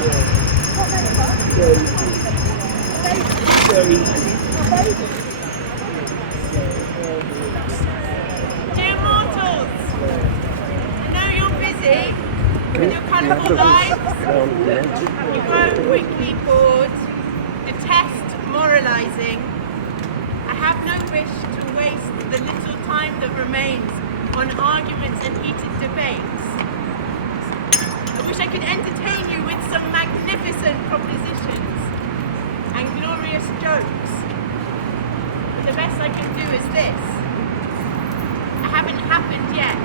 Dear mortals, I know you're busy with your colourful lives. You grow quickly bored, detest moralising. I have no wish to waste the little time that remains on arguments and heated debates. I wish I could entertain you with some magnificent propositions and glorious jokes. But the best I can do is this. I haven't happened yet.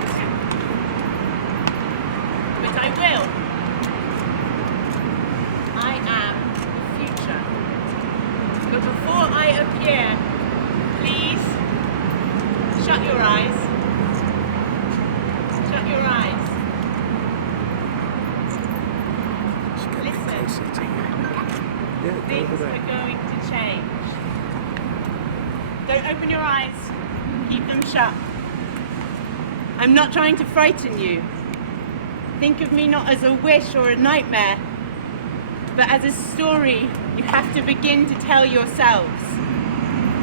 But I will. I am the future. But before I appear, please shut your eyes. Shut your eyes. Listen. Things are going to change. Don't open your eyes. Keep them shut. I'm not trying to frighten you. Think of me not as a wish or a nightmare, but as a story you have to begin to tell yourselves.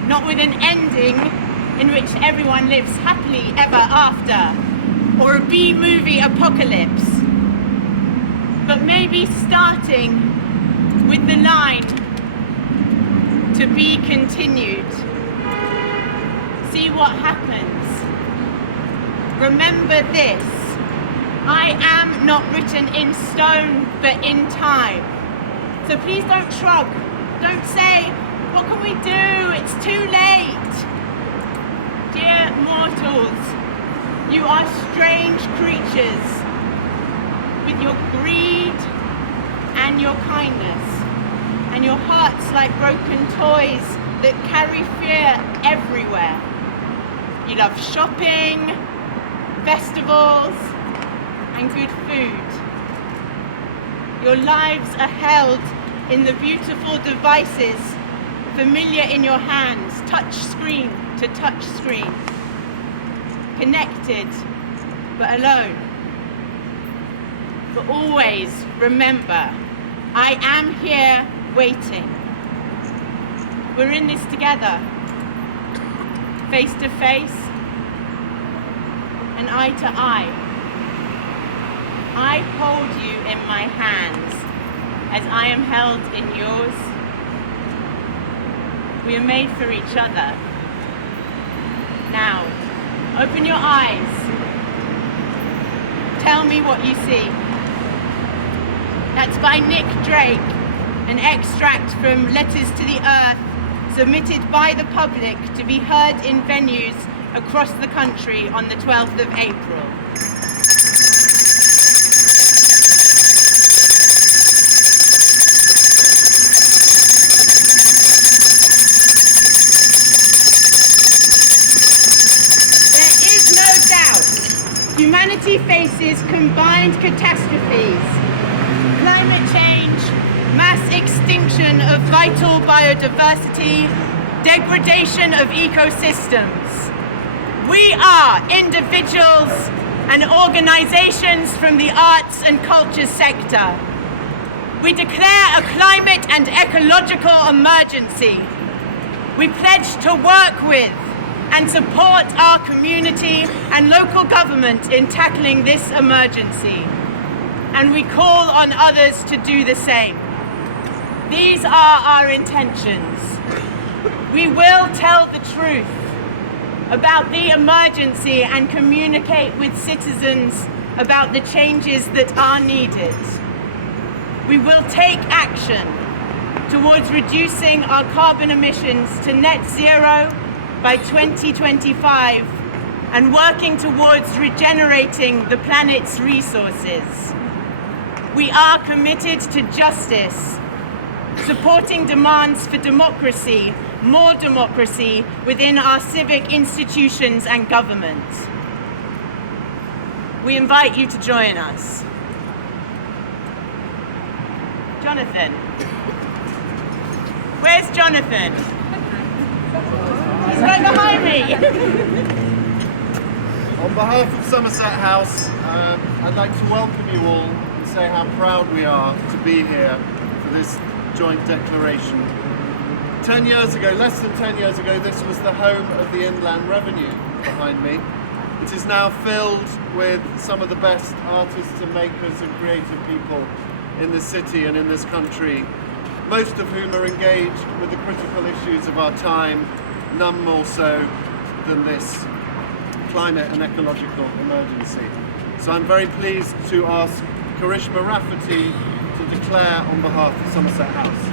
Not with an ending in which everyone lives happily ever after, or a B-movie apocalypse, but maybe starting with the line, to be continued. See what happens. Remember this, I am not written in stone, but in time. So please don't shrug, don't say, what can we do, it's too late. Dear mortals, you are strange creatures, with your greed and your kindness, and your hearts like broken toys that carry fear everywhere. You love shopping, festivals, and good food. Your lives are held in the beautiful devices familiar in your hands, touch screen to touch screen. Connected, but alone. But always remember, I am here waiting. We're in this together, face to face and eye to eye. I hold you in my hands as I am held in yours. We are made for each other. Now, open your eyes. Tell me what you see. That's by Nick Drake, an extract from Letters to the Earth, submitted by the public to be heard in venues across the country on the 12th of April. There is no doubt, humanity faces combined catastrophes. Climate change, mass extinction of vital biodiversity, degradation of ecosystems. We are individuals and organizations from the arts and culture sector. We declare a climate and ecological emergency. We pledge to work with and support our community and local government in tackling this emergency. And we call on others to do the same. These are our intentions. We will tell the truth about the emergency and communicate with citizens about the changes that are needed. We will take action towards reducing our carbon emissions to net zero by 2025 and working towards regenerating the planet's resources. We are committed to justice, supporting demands for democracy, more democracy within our civic institutions and government. We invite you to join us. Jonathan. Where's Jonathan? He's right behind me. On behalf of Somerset House, I'd like to welcome you all and say how proud we are to be here for this joint declaration. 10 years ago, less than 10 years ago, this was the home of the Inland Revenue behind me. It is now filled with some of the best artists and makers and creative people in this city and in this country, most of whom are engaged with the critical issues of our time, none more so than this climate and ecological emergency. So I'm very pleased to ask Karishma Rafferty to declare on behalf of Somerset House.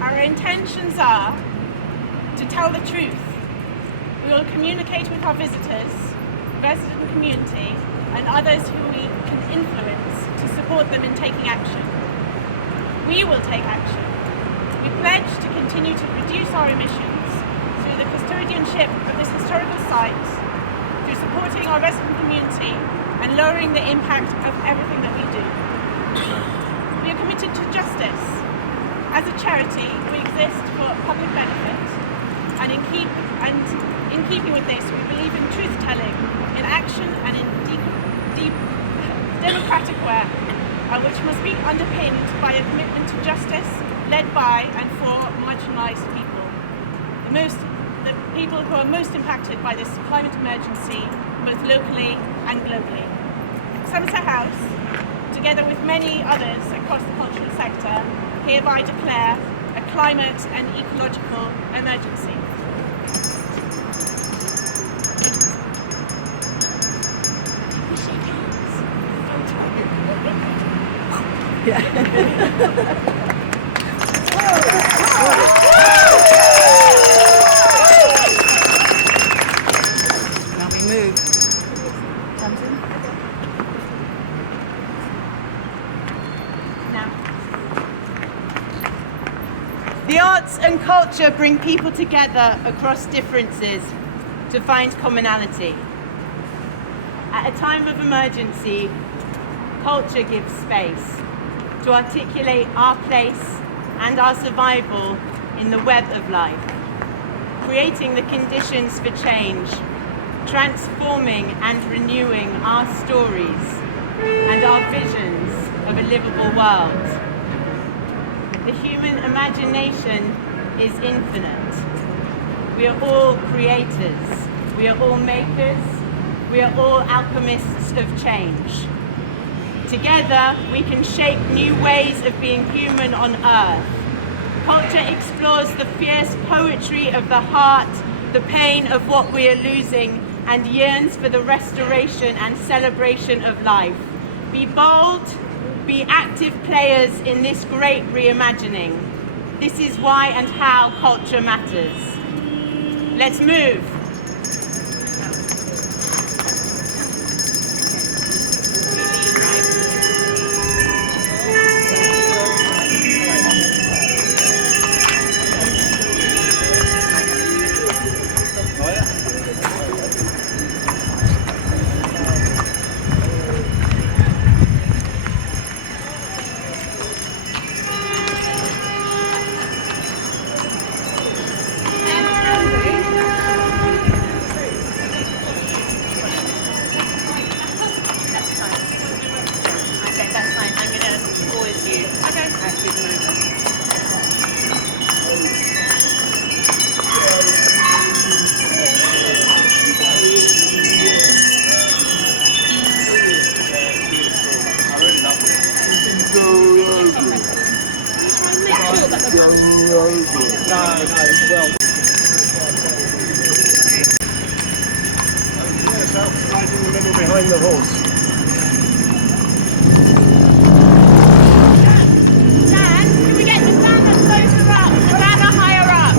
Our intentions are to tell the truth. We will communicate with our visitors, resident community, and others who we can influence to support them in taking action. We will take action. We pledge to continue to reduce our emissions through the custodianship of this historical site, through supporting our resident community and lowering the impact of everything that we do. We are committed to justice. As a charity, we exist for public benefit, and in keeping with this, we believe in truth-telling, in action and in deep democratic work, which must be underpinned by a commitment to justice, led by and for marginalised people. The people who are most impacted by this climate emergency, both locally and globally. Somerset House, together with many others across the cultural sector, hereby declare a climate and ecological emergency. Now we move. Tamsin? Now. The arts and culture bring people together across differences to find commonality. At a time of emergency, culture gives space to articulate our place and our survival in the web of life, creating the conditions for change, transforming and renewing our stories and our visions of a livable world. The human imagination is infinite. We are all creators, we are all makers, we are all alchemists of change. Together, we can shape new ways of being human on Earth. Culture explores the fierce poetry of the heart, the pain of what we are losing, and yearns for the restoration and celebration of life. Be bold, be active players in this great reimagining. This is why and how culture matters. Let's move. Right in the middle behind the horse. Dan, can we get the banner closer up? The banner higher up?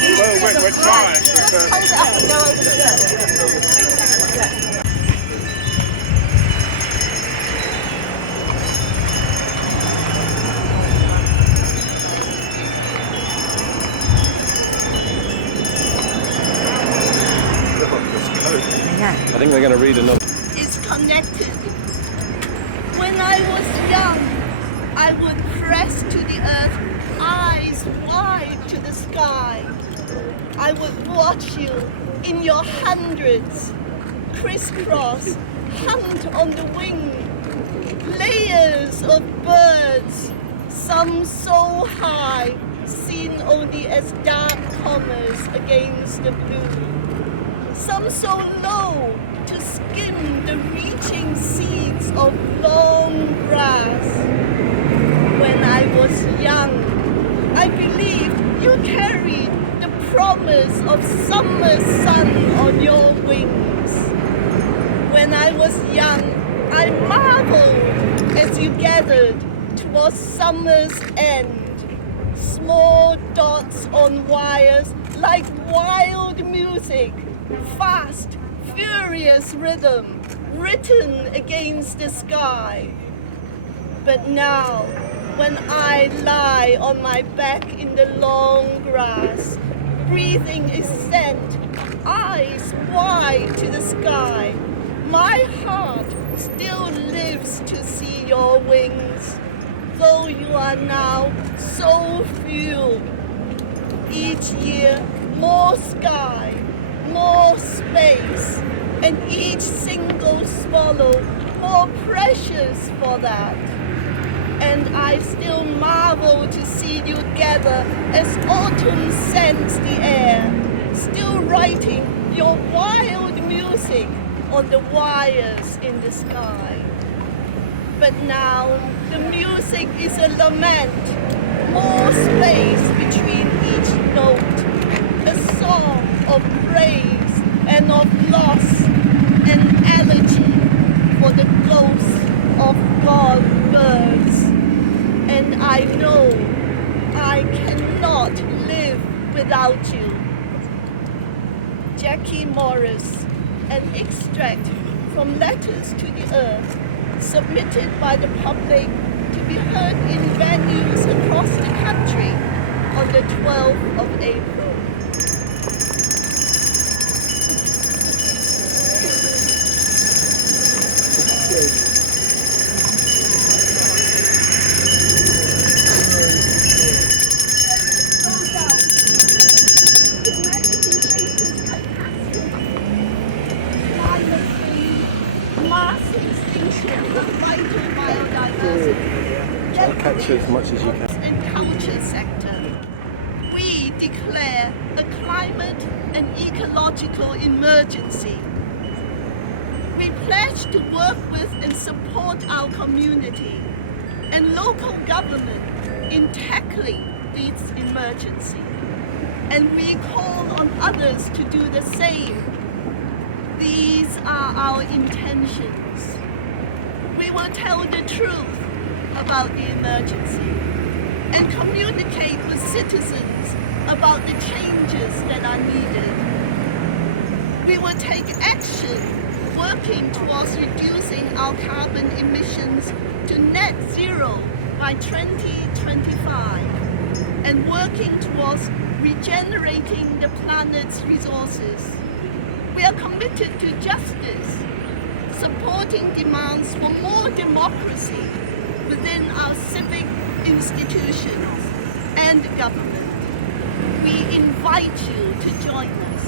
Well, we're trying. Hold it up and go over the dirt. I think they're going to read another. Is connected. When I was young, I would press to the earth, eyes wide to the sky. I would watch you in your hundreds, crisscross, hunt on the wing, layers of birds, some so high, seen only as dark commas against the blue. Some so low to skim the reaching seeds of long grass. When I was young, I believed you carried the promise of summer sun on your wings. When I was young, I marveled as you gathered towards summer's end. Small dots on wires like wild music. Fast, furious rhythm written against the sky. But now, when I lie on my back in the long grass, breathing a scent, eyes wide to the sky, my heart still lives to see your wings, though you are now so few. Each year, more sky, more space, and each single swallow more precious for that. And I still marvel to see you gather as autumn scents the air, still writing your wild music on the wires in the sky. But now the music is a lament, more space between each note, a song of praise and of loss, an elegy for the ghosts of gone birds. And I know I cannot live without you. Jackie Morris, an extract from Letters to the Earth, submitted by the public to be heard in venues across the country on the 12th of April. Capture as much as you can. And culture sector, we declare a climate and ecological emergency. We pledge to work with and support our community and local government in tackling this emergency. And we call on others to do the same. These are our intentions. We will tell the truth about the emergency and communicate with citizens about the changes that are needed. We will take action working towards reducing our carbon emissions to net zero by 2025 and working towards regenerating the planet's resources. We are committed to justice, supporting demands for more democracy within our civic institutions and government. We invite you to join us.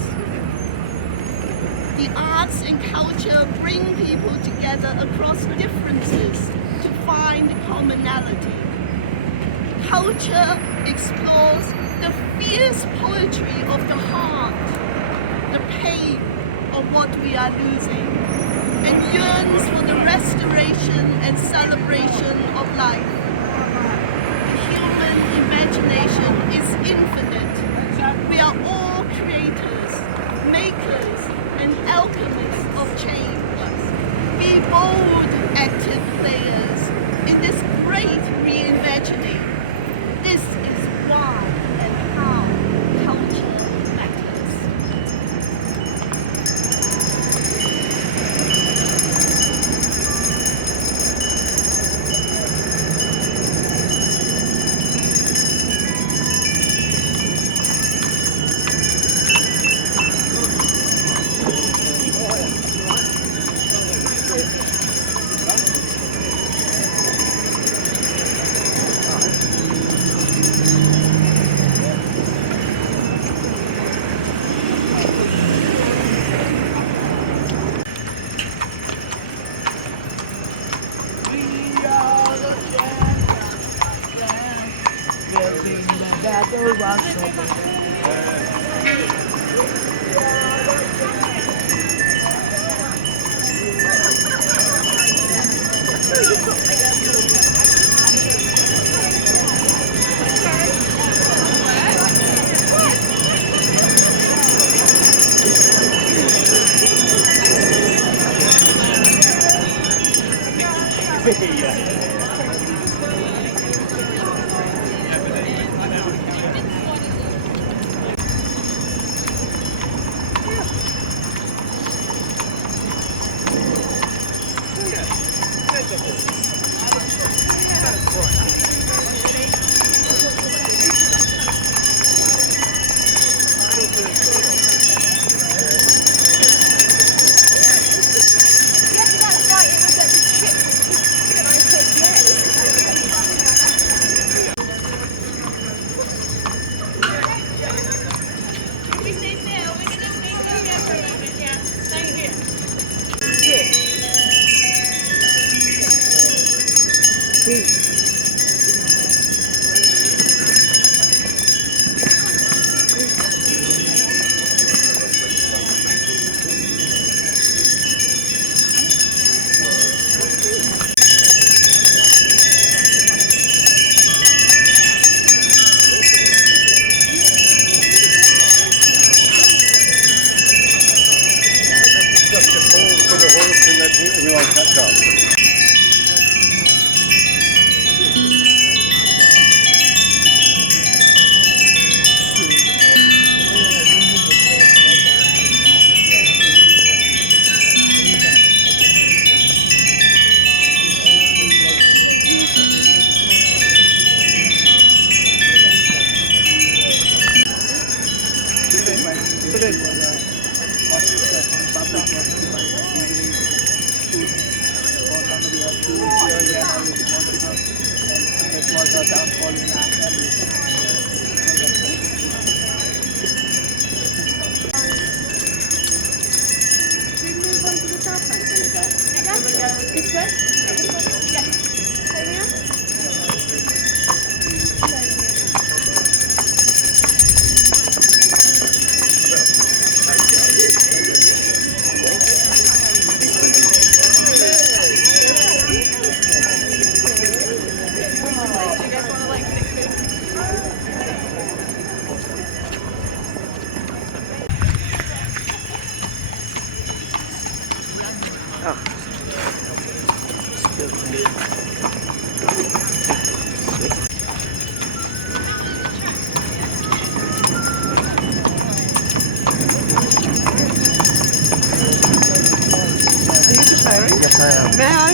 The arts and culture bring people together across differences to find commonality. Culture explores the fierce poetry of the heart, the pain of what we are losing, and yearns for the restoration and celebration of life. The human imagination is infinite. We are all creators, makers, and alchemists of change. Be bold, active players in this great reimagining. This is why and how culture Just a pause for the horse and let everyone catch up. Yes, I am. May I?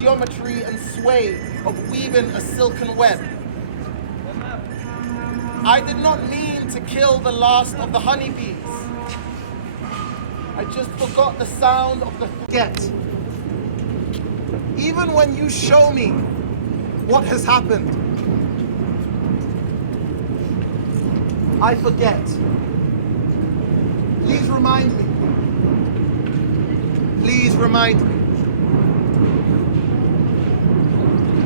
Geometry and sway of weaving a silken web. I did not mean to kill the last of the honeybees. I just forgot the sound of the forget. Even when you show me what has happened, I forget. Please remind me. Please remind me.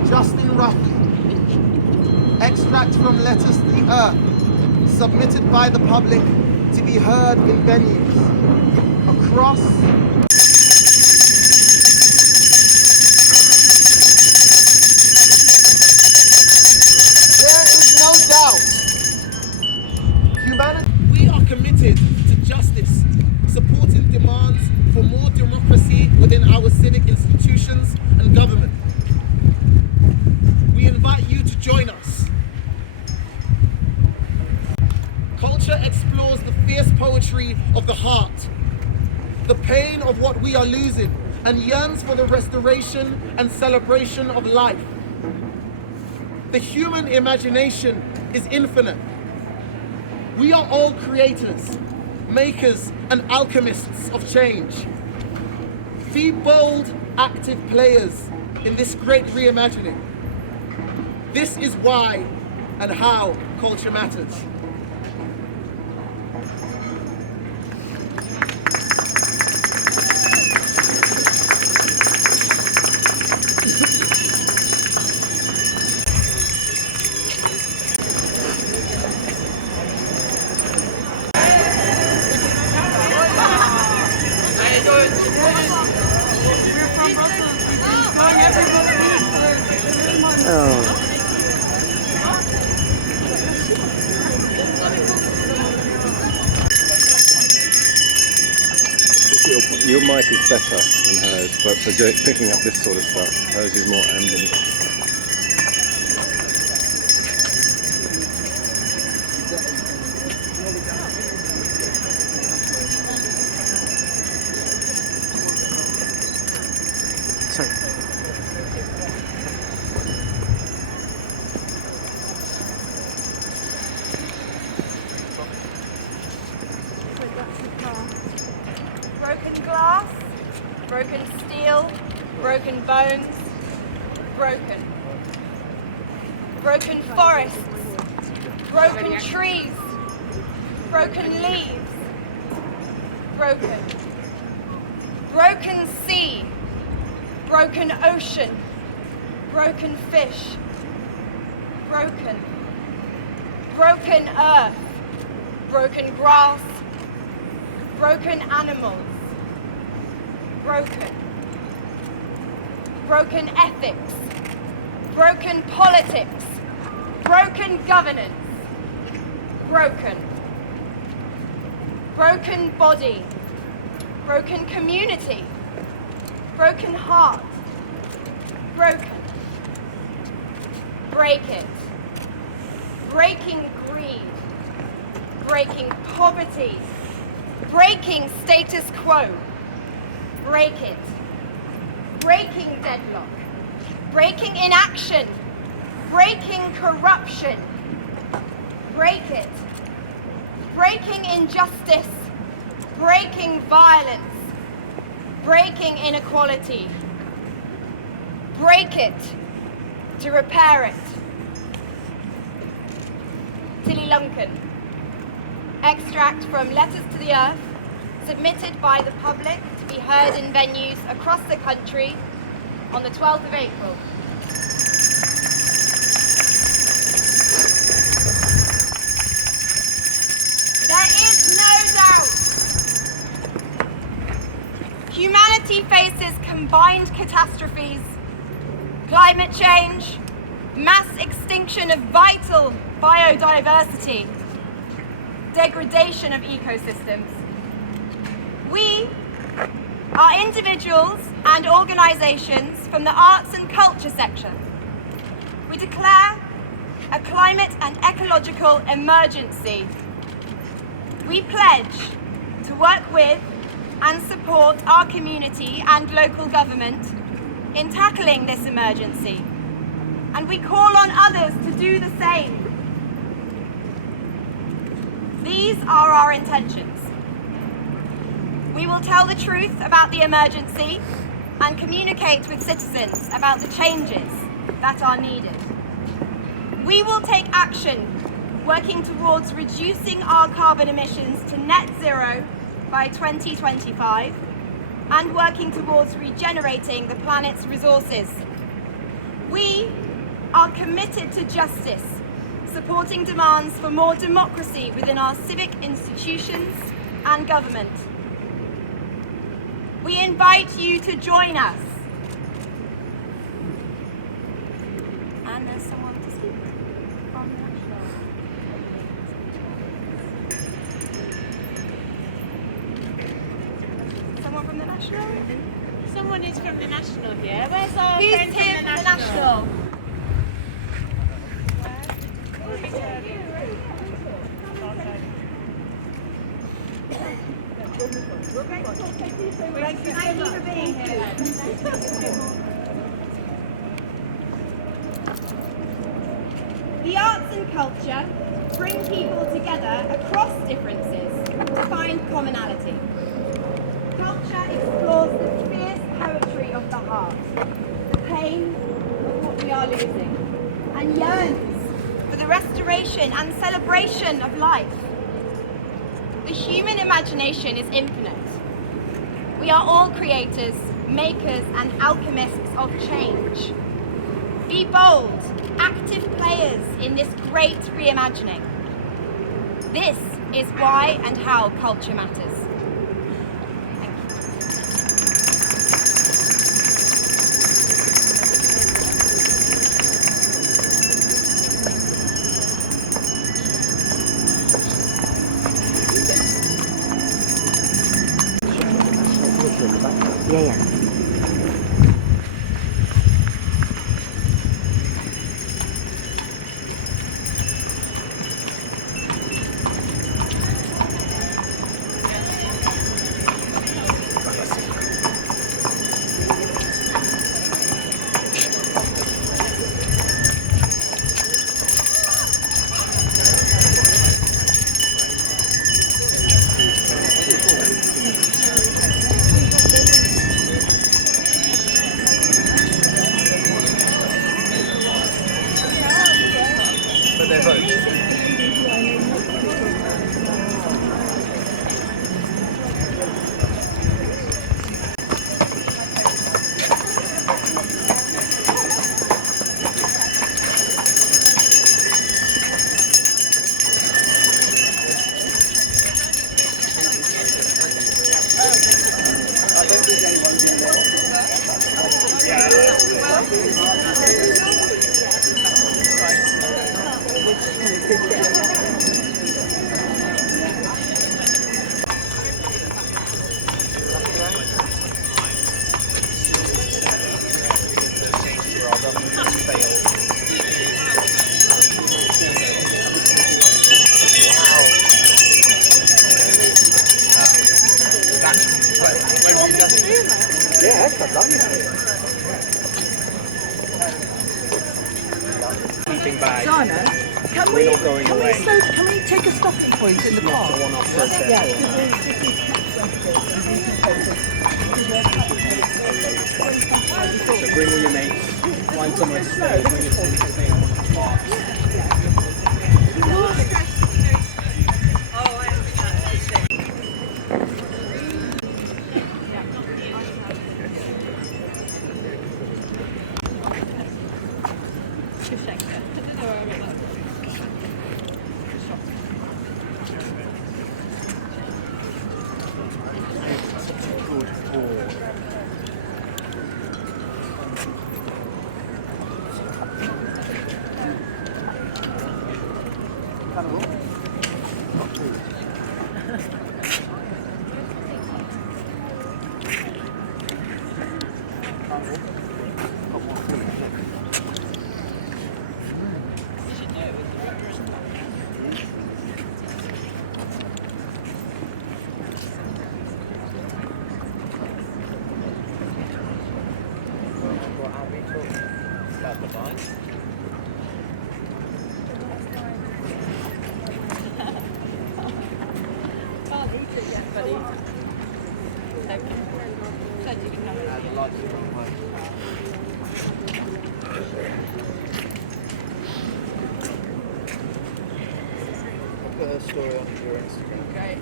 Justin Ruffy. Extract from Letters to the Earth, submitted by the public to be heard in venues across. There is no doubt we are committed to justice, supporting demands for more democracy within our civic institutions and government. We invite you to join us. Culture explores the fierce poetry of the heart, the pain of what we are losing, and yearns for the restoration and celebration of life. The human imagination is infinite. We are all creators, makers, and alchemists of change. Be bold, active players in this great reimagining. This is why and how culture matters. Your mic is better than hers, but for picking up this sort of stuff, hers is more ambient. broken glass, broken steel, broken bones, broken. Broken forests, broken trees, broken leaves, broken. Broken sea, broken ocean, broken fish, broken. Broken earth, broken grass, broken animals, broken. Broken ethics, broken politics, broken governance, broken. Broken body, broken community, broken heart, broken. Break it. Breaking greed, breaking poverty, breaking status quo, break it. Breaking deadlock, breaking inaction, breaking corruption, break it. Breaking injustice, breaking violence, breaking inequality, break it to repair it. Tilly Lunken. Extract from Letters to the Earth, submitted by the public to be heard in venues across the country on the 12th of April. There is no doubt. Humanity faces combined catastrophes, climate change, mass extinction of vital biodiversity, degradation of ecosystems. We are individuals and organisations from the arts and culture sector. We declare a climate and ecological emergency. We pledge to work with and support our community and local government in tackling this emergency, and we call on others to do the same. These are our intentions. We will tell the truth about the emergency and communicate with citizens about the changes that are needed. We will take action working towards reducing our carbon emissions to net zero by 2025 and working towards regenerating the planet's resources. We are committed to justice, supporting demands for more democracy within our civic institutions and government. We invite you to join us. And there's someone to speak from the National. Someone from the National? Someone is from the National here. Where's our Who's friend here from from the National? Thank you for being here. The arts and culture bring people together across differences to find commonality. Culture explores the fierce poetry of the heart, the pain of what we are losing, and yearns for the restoration and celebration of life. The human imagination is infinite. We are all creators, makers, and alchemists of change. Be bold, active players in this great reimagining. This is why and how culture matters. Thank you. Yeah. Simon, can we take a stopping point in the park? So bring all your mates, find somewhere to stay, bring your tent, stay in one of the parks. Put her story on your Instagram. Great.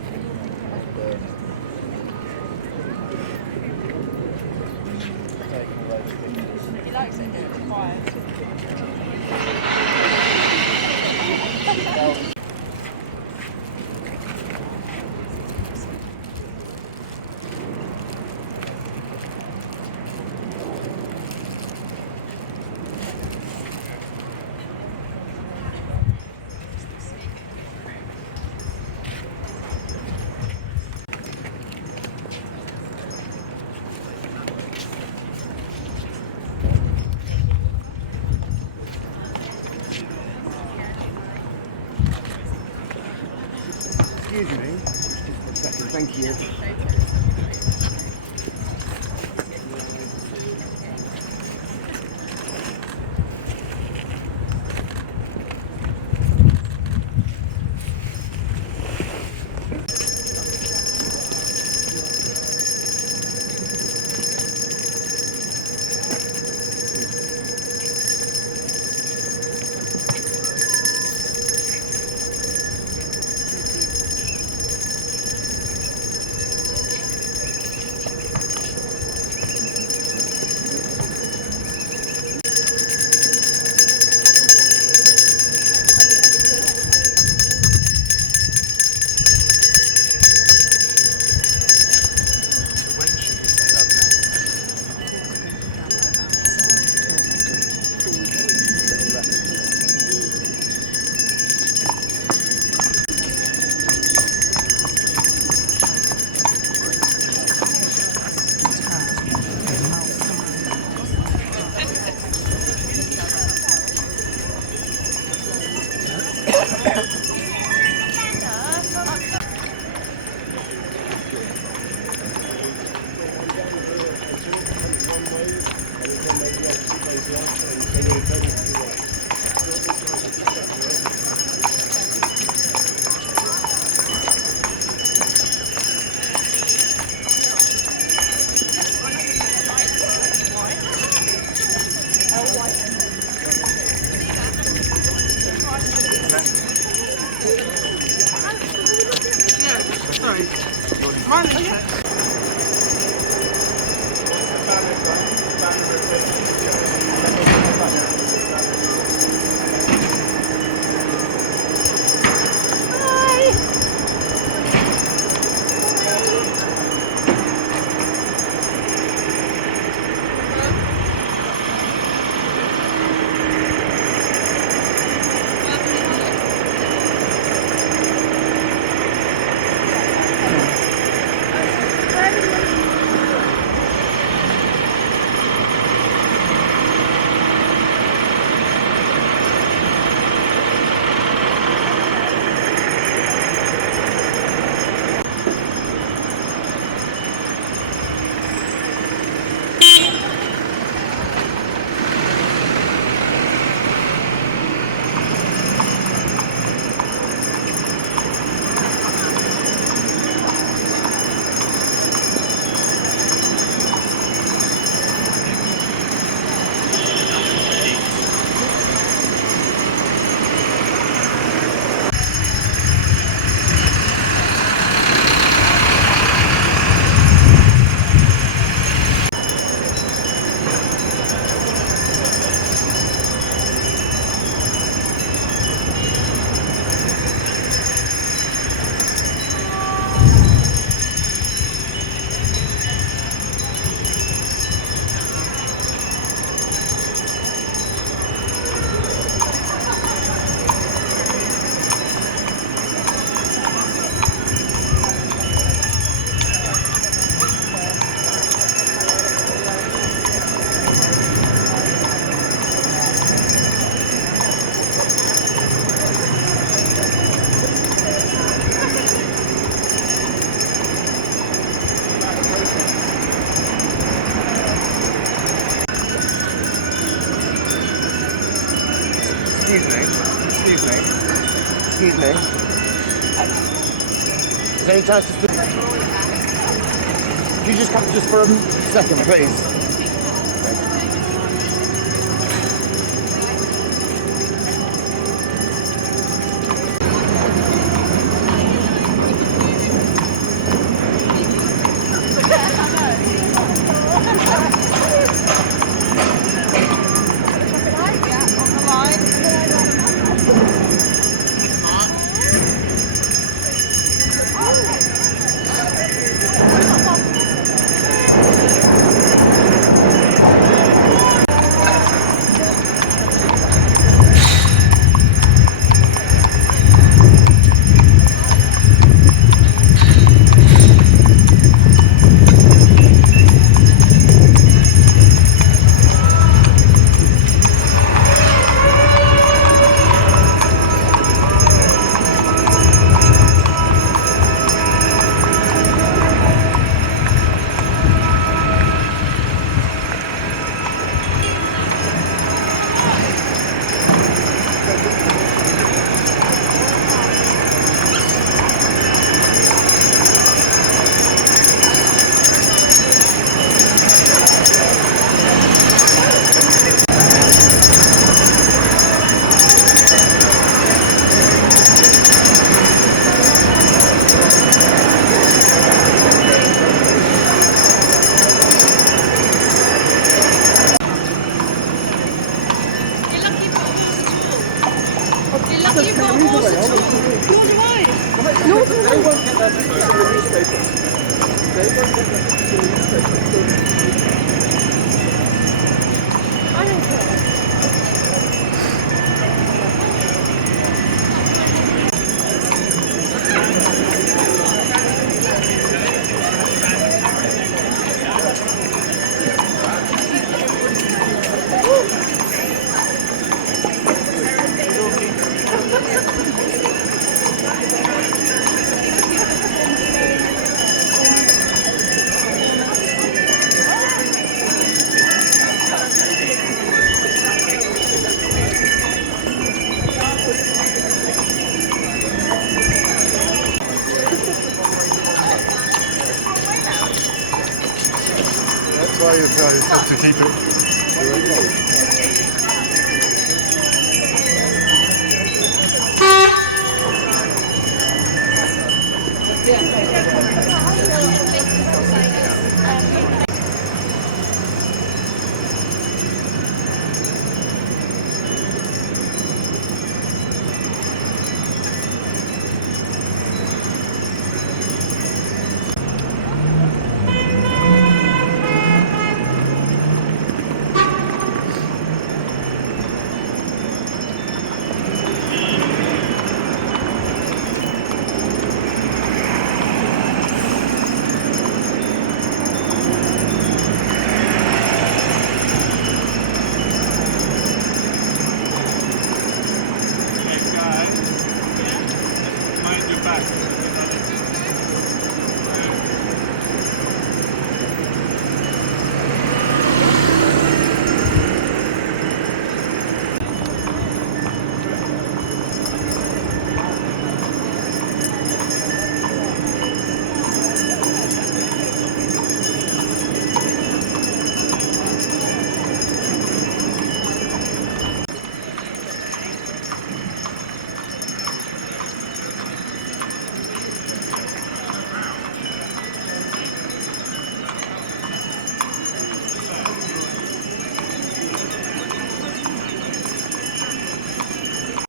He likes it here, it's quiet. Excuse me. Excuse me. Excuse me. Is there any chance to speak? Could you just come just for a second, please? You've got a horse at all. Nor do I. Nor do I. They won't get that to the newspapers. They won't get that to the newspapers. I don't care. That's why it's to keep it.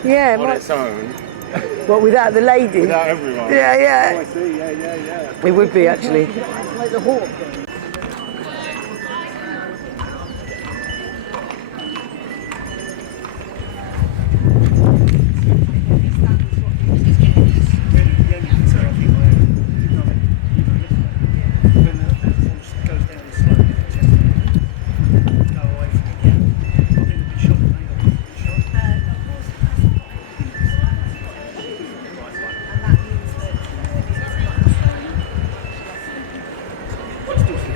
Yeah, On its own. What, without the lady? Without everyone. Yeah, Oh, I yeah. see. Yeah. It would be actually. Like the hawk. Still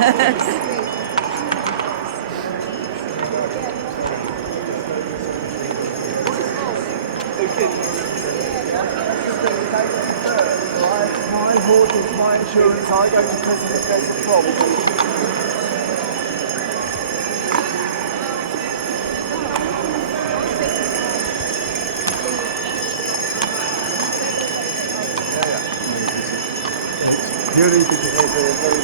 My horse is my insurance. I go to prison if there's a problem. Purely because they're very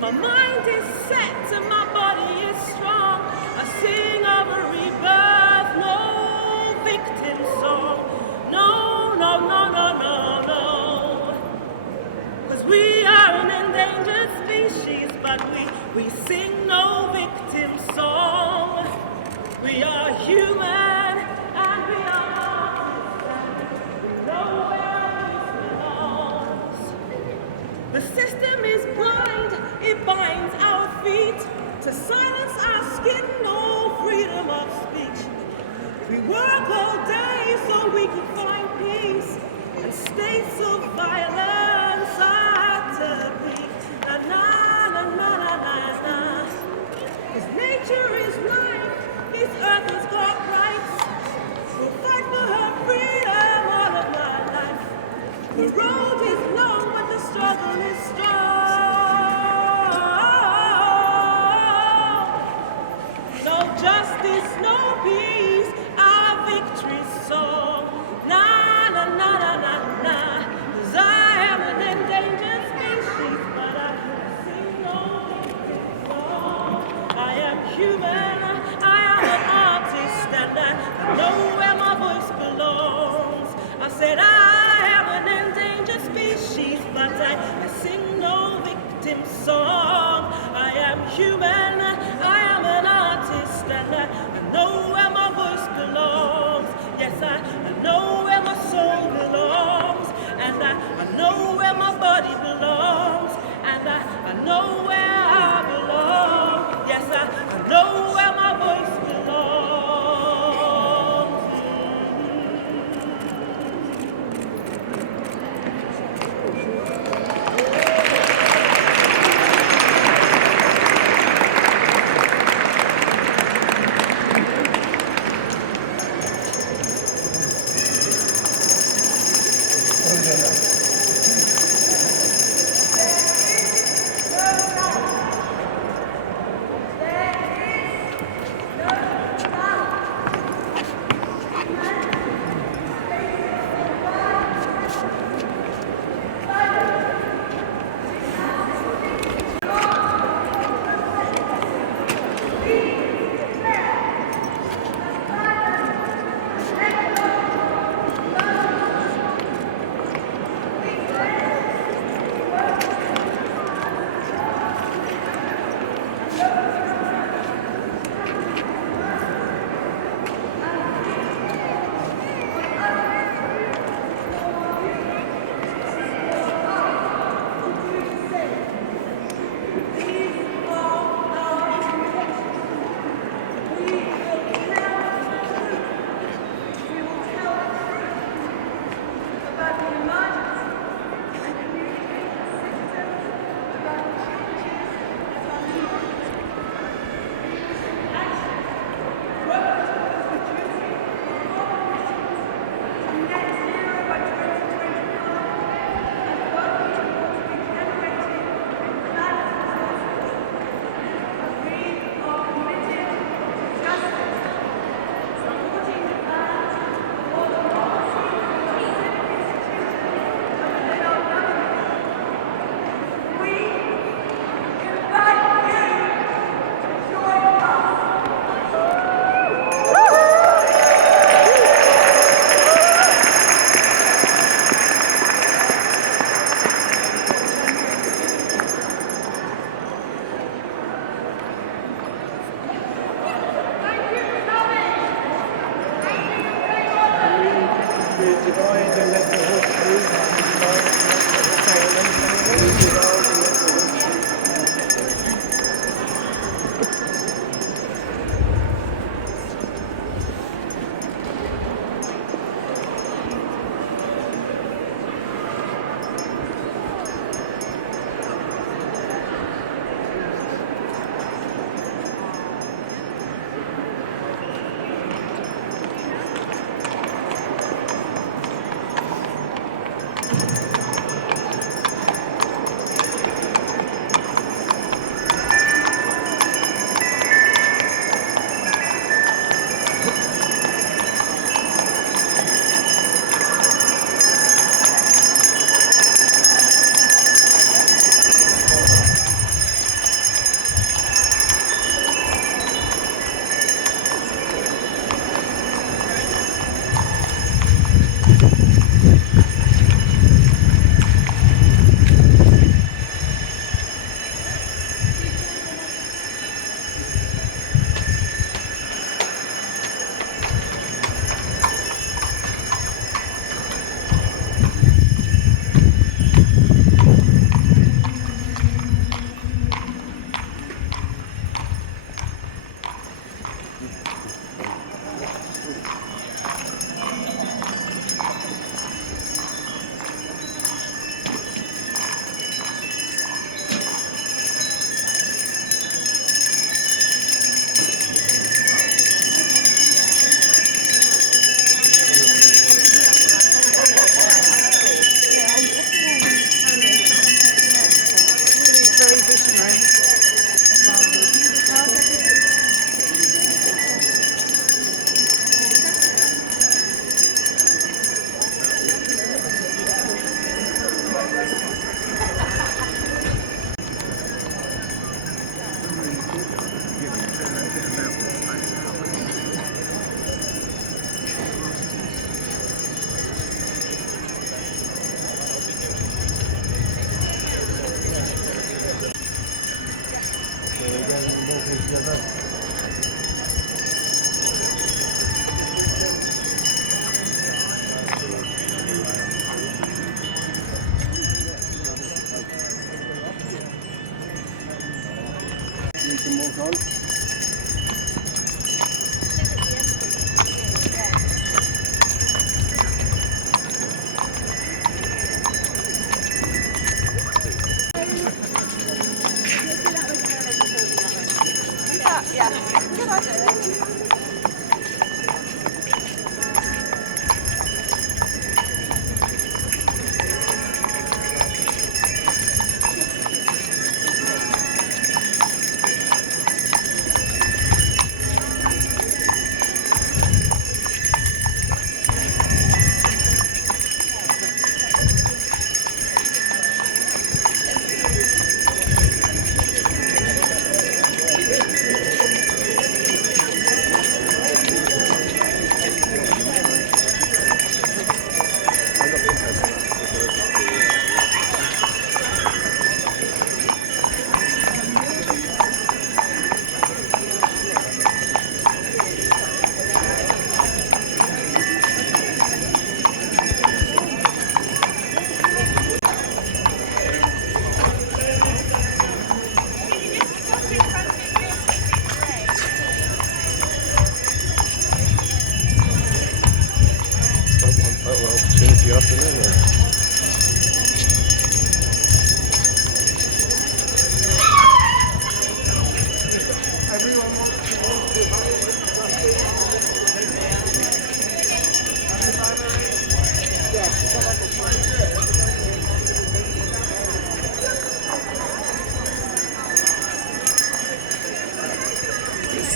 My mind is set and my body is strong. I sing of a rebirth, no victim song. No, no, no, no, no, no. 'Cause we are an endangered species, but we sing no victim song. We are human and we are honest, and we know where this belongs. The system is blind, it binds our feet to silence our skin, no freedom of speech. We work all day so we can find peace, and states of violence are to be. Na na na na na na na. 'Cause nature is life, this earth has got rights. We'll fight for her freedom all of my life. The road is long, but the struggle is strong. No justice, no peace, our victory song. Na na na na na na. 'Cause I am a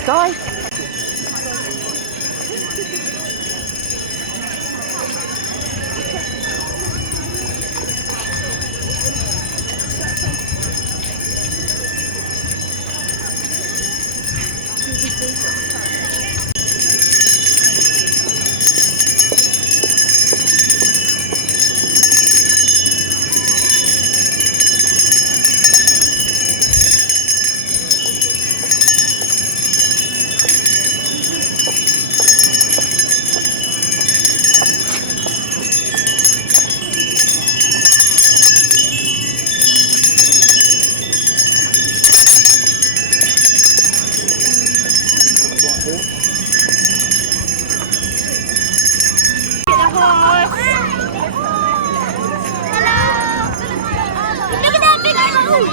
Sky. Great,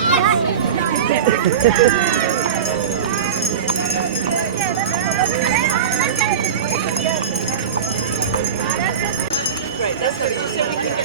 that's lovely. Just so we can get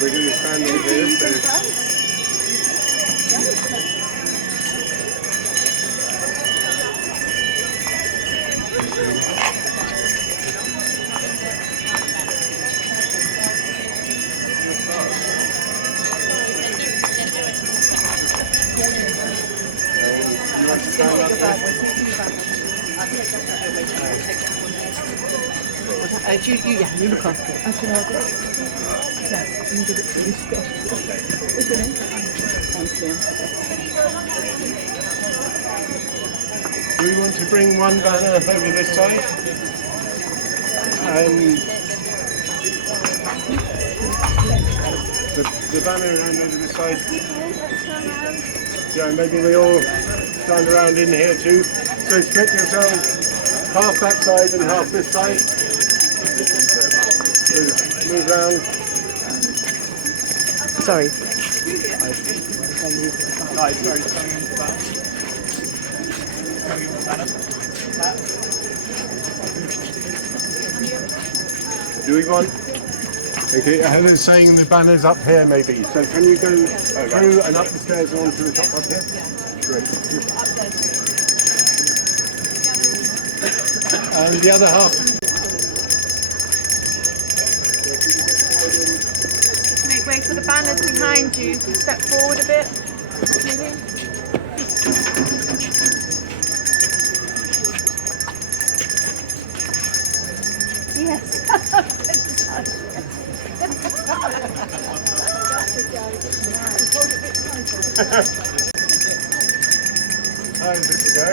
We're going to stand over here, so... You want to stand up there? you look after it. Actually, I'll do it. Yes, you can give it to you. What's your name? Do we want to bring one banner over this side? The banner around over this side. Yeah, maybe we all stand around in here too. So split yourselves, half that side and half this side. So move round. Sorry. Do we want? Okay, Helen's saying the banner's up here maybe. So can you go through and up the stairs and onto the top up here? Great. And the other half. Just make way for the banners behind you to step forward a bit. Yes. Time is it to go?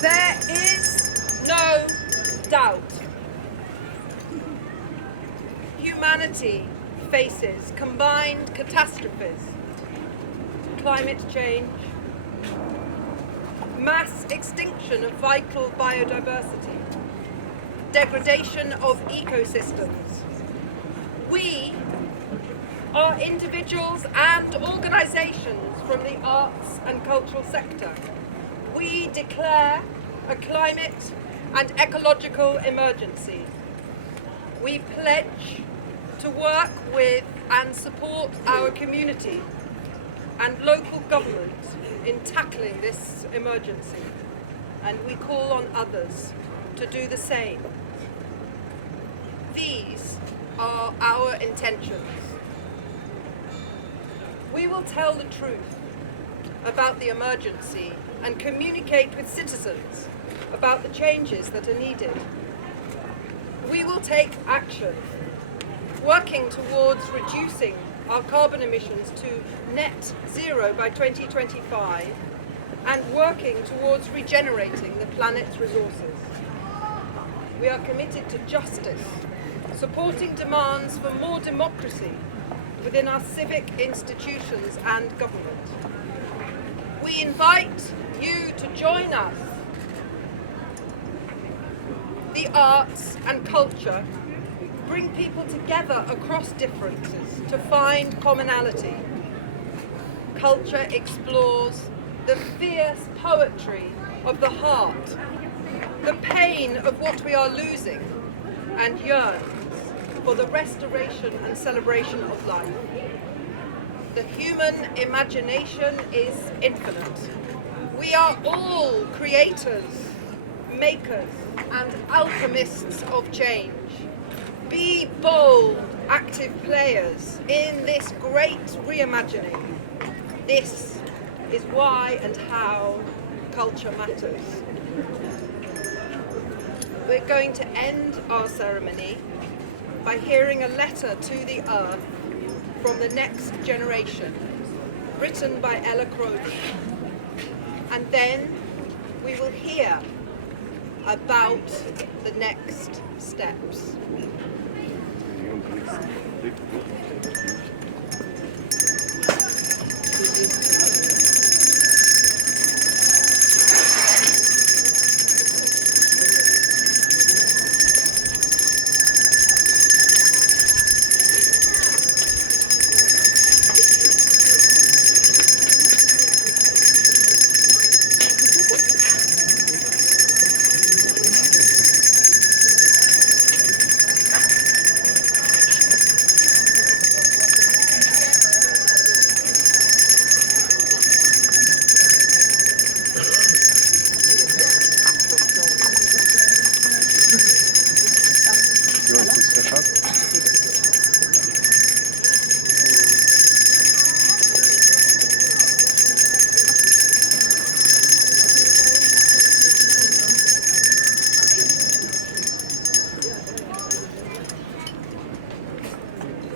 There is no doubt. Humanity faces combined catastrophes: climate change, mass extinction of vital biodiversity, degradation of ecosystems. We are individuals and organisations from the arts and cultural sector. We declare a climate and ecological emergency. We pledge to work with and support our community and local government in tackling this emergency, and we call on others to do the same. These are our intentions. We will tell the truth about the emergency and communicate with citizens about the changes that are needed. We will take action, working towards reducing our carbon emissions to net zero by 2025 and working towards regenerating the planet's resources. We are committed to justice, supporting demands for more democracy within our civic institutions and government. We invite you to join us. The arts and culture bring people together across differences to find commonality. culture explores the fierce poetry of the heart, the pain of what we are losing, and yearns for the restoration and celebration of life. The human imagination is infinite. We are all creators, makers, and alchemists of change. Be bold, active players in this great reimagining. This is why and how culture matters. We're going to end our ceremony by hearing a letter to the earth from the next generation, written by Ella Croce. And then we will hear about the next steps.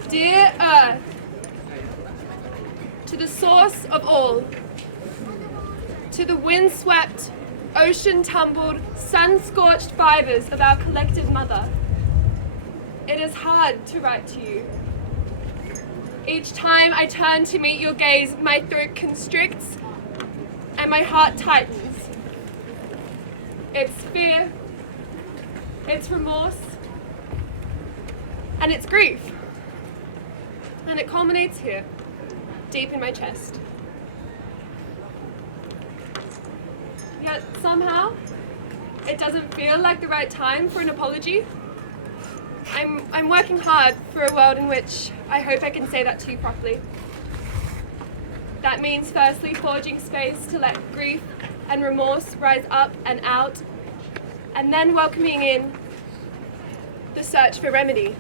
Dear Earth, to the source of all, to the wind-swept, ocean-tumbled, sun-scorched fibers of our collective mother, it is hard to write to you. Each time I turn to meet your gaze, my throat constricts and my heart tightens. It's fear, it's remorse, and it's grief. And it culminates here, deep in my chest. Yet somehow, it doesn't feel like the right time for an apology. I'm working hard for a world in which I hope I can say that to you properly. That means firstly forging space to let grief and remorse rise up and out, and then welcoming in the search for remedy.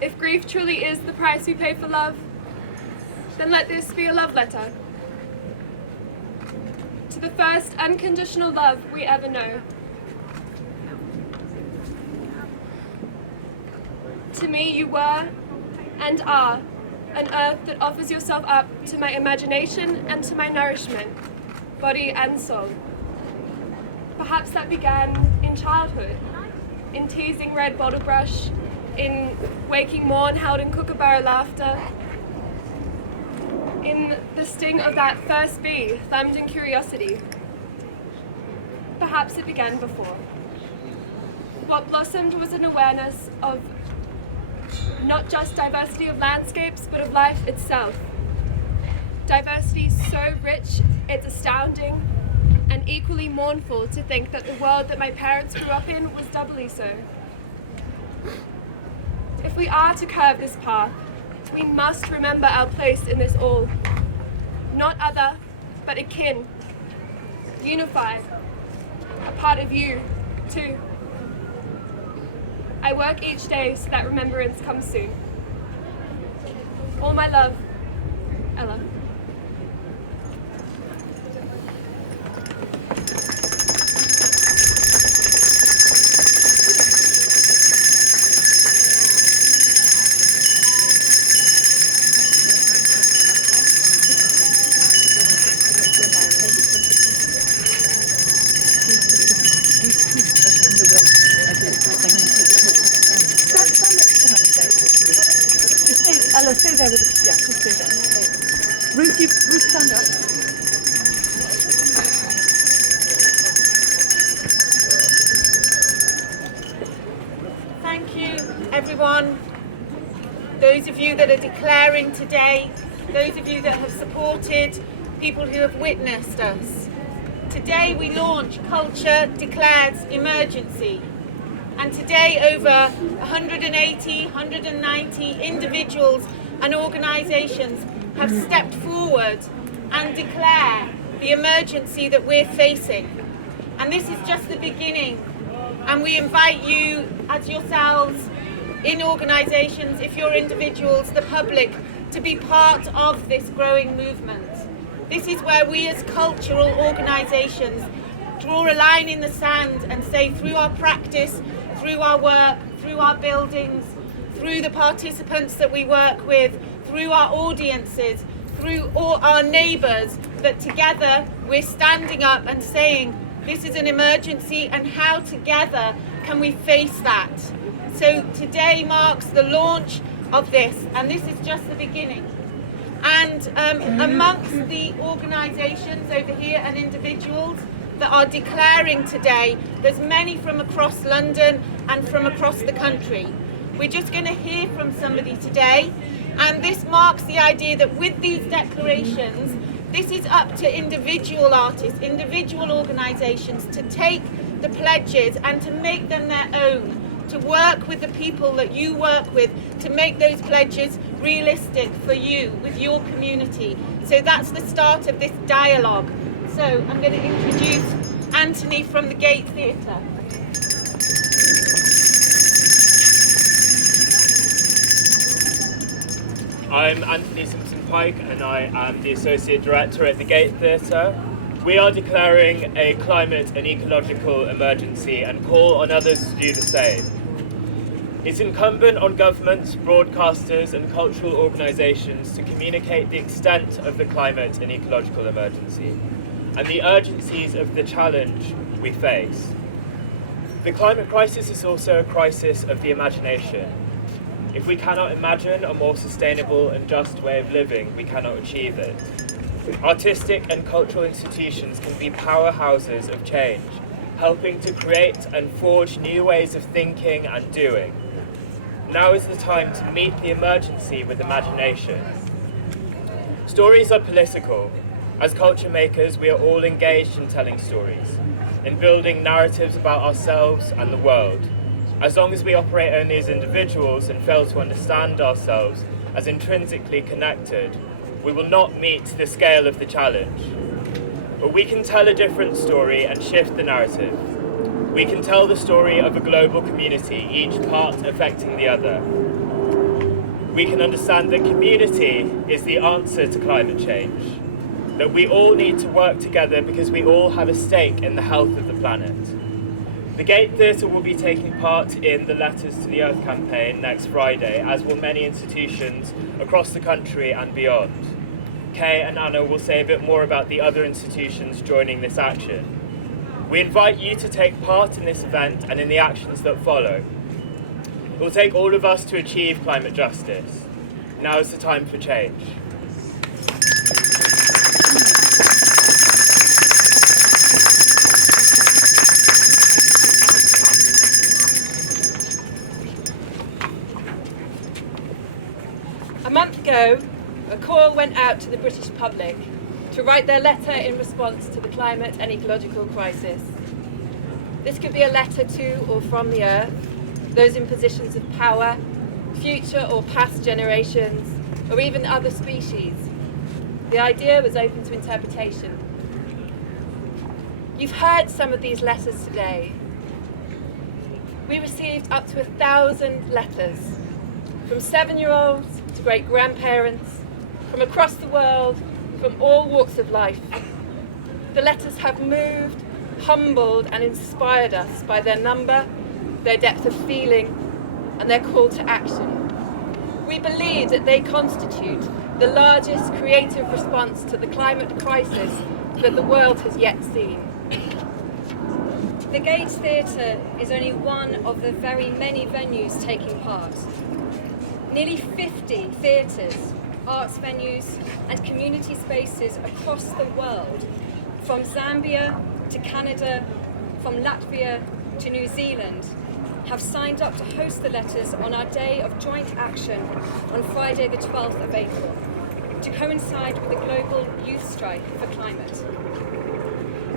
If grief truly is the price we pay for love, then let this be a love letter to the first unconditional love we ever know. To me, you were and are an earth that offers yourself up to my imagination and to my nourishment, body and soul. Perhaps that began in childhood, in teasing red bottle brush, in waking morn held in kookaburra laughter, in the sting of that first bee thumbed in curiosity. Perhaps it began before. What blossomed was an awareness of not just diversity of landscapes, but of life itself. Diversity so rich, it's astounding, and equally mournful to think that the world that my parents grew up in was doubly so. If we are to curve this path, we must remember our place in this all. Not other, but akin, unified, a part of you, too. I work each day so that remembrance comes soon. All my love, Ella. Ella, stay there with us. Yeah, just stay there. Ruth, stand up. Thank you, everyone. Those of you that are declaring today, those of you that have supported, people who have witnessed us. Today we launch Culture Declares Emergency. And today over 180, 190 individuals and organisations have stepped forward and declare the emergency that we're facing. And this is just the beginning. And we invite you as yourselves, in organisations, if you're individuals, the public, to be part of this growing movement. This is where we as cultural organisations draw a line in the sand and say, through our practice, through our work, through our buildings, through the participants that we work with, through our audiences, through all our neighbours, that together we're standing up and saying this is an emergency and how together can we face that. So today marks the launch of this, and this is just the beginning. And amongst the organisations over here and individuals that are declaring today, there's many from across London and from across the country. We're just going to hear from somebody today, and this marks the idea that with these declarations, this is up to individual artists, individual organisations to take the pledges and to make them their own, to work with the people that you work with, to make those pledges realistic for you, with your community. So that's the start of this dialogue. So I'm going to introduce Anthony from the Gate Theatre. I'm Anthony Simpson-Pike and I am the Associate Director at the Gate Theatre. We are declaring a climate and ecological emergency and call on others to do the same. It's incumbent on governments, broadcasters and cultural organisations to communicate the extent of the climate and ecological emergency and the urgencies of the challenge we face. The climate crisis is also a crisis of the imagination. If we cannot imagine a more sustainable and just way of living, we cannot achieve it. Artistic and cultural institutions can be powerhouses of change, helping to create and forge new ways of thinking and doing. Now is the time to meet the emergency with imagination. Stories are political. As culture makers, we are all engaged in telling stories, in building narratives about ourselves and the world. As long as we operate only as individuals and fail to understand ourselves as intrinsically connected, we will not meet the scale of the challenge. But we can tell a different story and shift the narrative. We can tell the story of a global community, each part affecting the other. We can understand that community is the answer to climate change, that we all need to work together because we all have a stake in the health of the planet. The Gate Theatre will be taking part in the Letters to the Earth campaign next Friday, as will many institutions across the country and beyond. Kay and Anna will say a bit more about the other institutions joining this action. We invite you to take part in this event and in the actions that follow. It will take all of us to achieve climate justice. Now is the time for change. A month ago, a call went out to the British public to write their letter in response to the climate and ecological crisis. This could be a letter to or from the Earth, those in positions of power, future or past generations, or even other species. The idea was open to interpretation. You've heard some of these letters today. We received up to 1,000 letters, from 7-year-olds to great-grandparents, from across the world, from all walks of life. The letters have moved, humbled and inspired us by their number, their depth of feeling and their call to action. We believe that they constitute the largest creative response to the climate crisis that the world has yet seen. The Gate Theatre is only one of the very many venues taking part. Nearly 50 theatres, arts venues and community spaces across the world, from Zambia to Canada, from Latvia to New Zealand, have signed up to host the letters on our day of joint action on Friday the 12th of April. to coincide with the global youth strike for climate.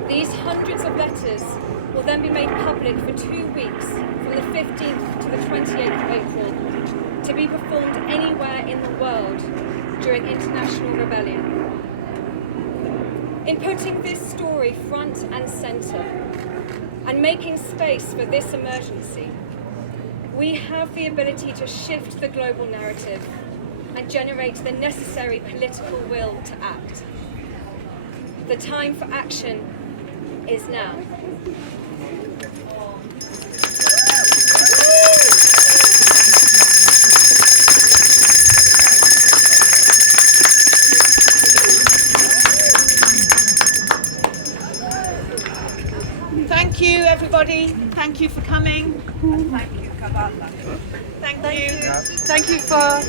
These hundreds of letters will then be made public for 2 weeks, from the 15th to the 28th of April, to be performed anywhere in the world during International Rebellion. In putting this story front and centre and making space for this emergency, we have the ability to shift the global narrative and generate the necessary political will to act. The time for action is now. Thank you, everybody. Thank you for coming. And thank you, Kabbalah. Thank you. Thank you for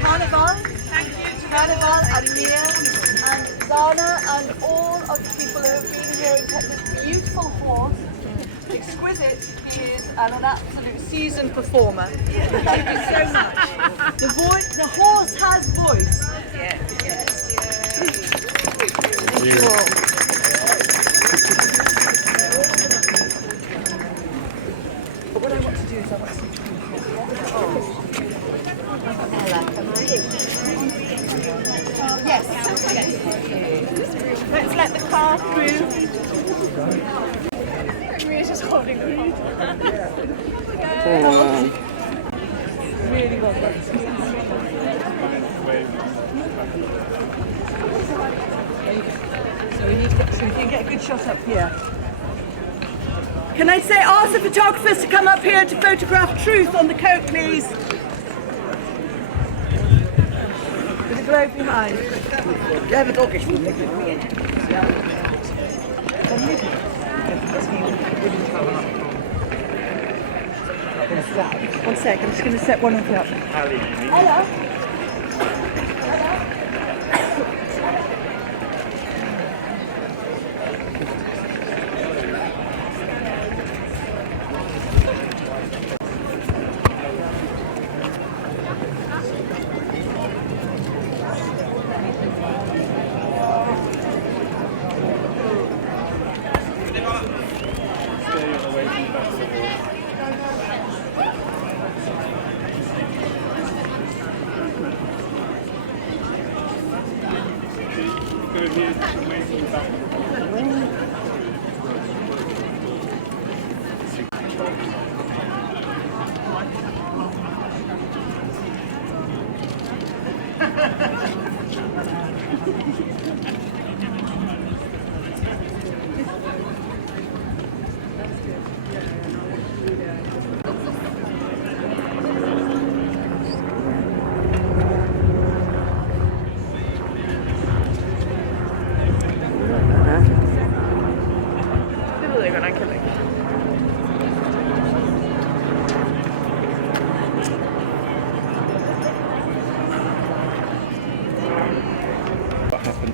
Carnival. Thank you to Carnival and Mia and Zana and all of the people who have been here and kept this beautiful horse. Exquisite he is and an absolute seasoned performer. Thank you so much. The horse has voice. Yes. Thank you all. But what I want to do is I want to Yes. Let's let the car through. Maria's just holding the Really well done. So you can get a good shot up here. Can I say, ask the photographers to come up here to photograph Truth on the coat, please? With the globe behind. One sec, I'm just going to set one of you up. Hello.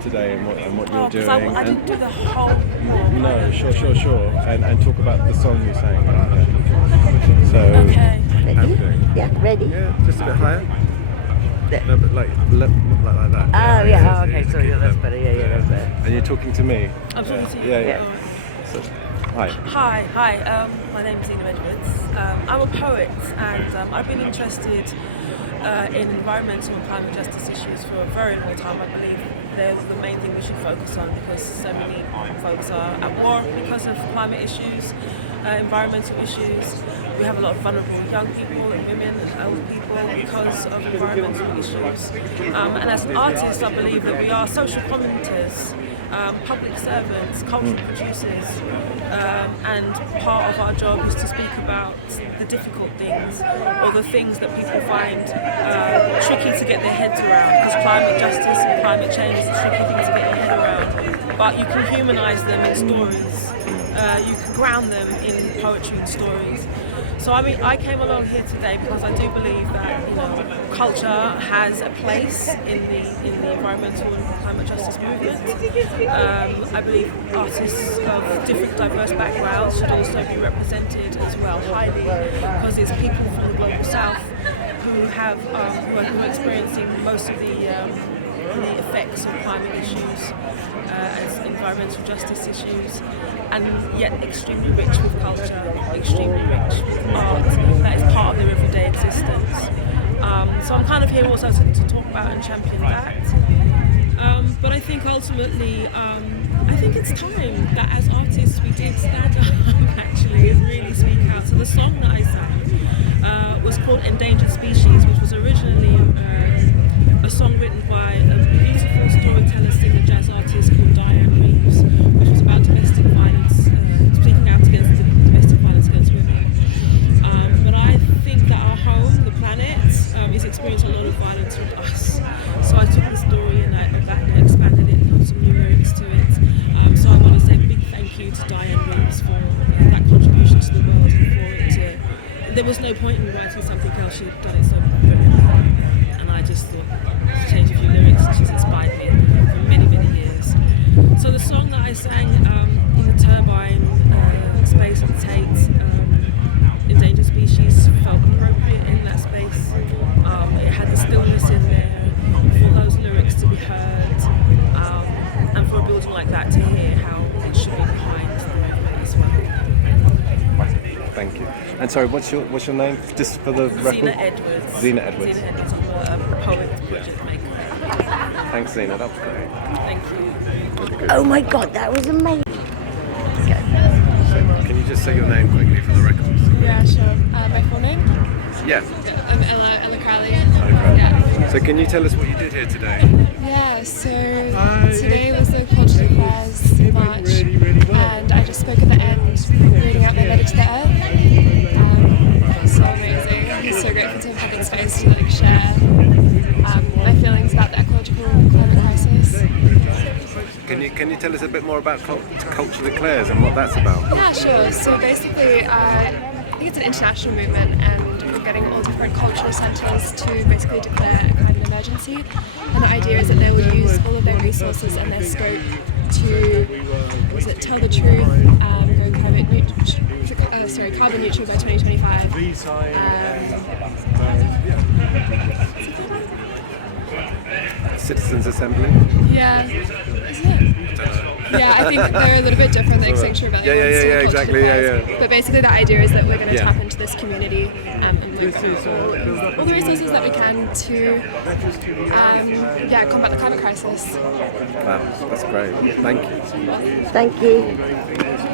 Today and what you're doing. I didn't do the whole No, sure. And talk about the song you sang. So, okay. How are you doing? Yeah, ready? Yeah, just a bit higher. No, but like that. Oh, yeah, okay, so yeah, that's better. Yeah, that's better. And you're talking to me? I'm talking to you. Yeah. So, hi. Hi. My name is Ina Edwards. I'm a poet and I've been interested in environmental and climate justice issues for a very long time. I believe they're the main thing we should focus on because so many folks are at war because of climate issues, environmental issues. We have a lot of vulnerable young people and women and old people because of environmental issues. And as artists, I believe that we are social commenters, public servants, cultural producers, and part of our job is to speak about the difficult things or the things that people find tricky to get their heads around, because climate justice and climate change is a tricky thing to get your head around, but you can humanise them in stories, you can ground them in poetry and stories. So I came along here today because I do believe that culture has a place in the environmental and climate justice movement. I believe artists of different diverse backgrounds should also be represented as well highly, because it's people from the global south who who are experiencing most of the effects of climate issues as environmental justice issues, and yet extremely rich with culture, extremely rich with art that is part of their everyday existence. So I'm kind of here also to talk about and champion that. But I think ultimately, I think it's time that as artists we did stand up actually and really speak out. So the song that I sang was called Endangered Species, which was originally a song written by a beautiful storyteller, singer, jazz artist called Diane Reeves, which was about domestic violence, speaking out against domestic violence against women. But I think that our home, the planet, is experiencing a lot of violence with us. So I took the story and I expanded it and put some new lyrics to it. So I want to say a big thank you to Diane Reeves for that contribution to the world and for it to. There was no point in writing something else. She had done it so brilliantly, and I just thought to change a few lyrics. She's inspired me for many, many years. So the song that I sang in the Turbine space at Tate, Endangered Species, felt appropriate in that space. It had the stillness in there for those lyrics to be heard, and for a building like that to hear how it should be behind the movement as well. Thank you. And sorry, what's your name? Just for the record. Zena Edwards. Zena Edwards. Zena Edwards. I'm a poet, project maker. Thanks, Zena. That was great. Thank you. Really good. Oh my God, that was amazing. So, can you just say your name quickly for the record? Yeah, sure. My full name? Yeah. I'm Ella Crowley. Yeah. So can you tell us what you did here today? Yeah, so today was the Culture Declares March, and I just spoke at the end, reading out my letter to the earth. It was so amazing. I'm so grateful to have had the space to share my feelings about the ecological climate crisis. Can you tell us a bit more about Culture Declares and what that's about? Yeah, sure. So basically, I think it's an international movement, and we're getting all different cultural centres to basically declare a climate emergency. And the idea is that they will use all of their resources and their scope to tell the truth, go carbon neutral by 2025. Citizens Assembly? Yeah. Is it? Yeah, I think they're a little bit different than Extinction Rebellion. Yeah, exactly. Yeah. But basically the idea is that we're going to Yeah. tap into this community and look for all the resources that we can to combat the climate crisis. Wow, that's great. Thank you. Thank you.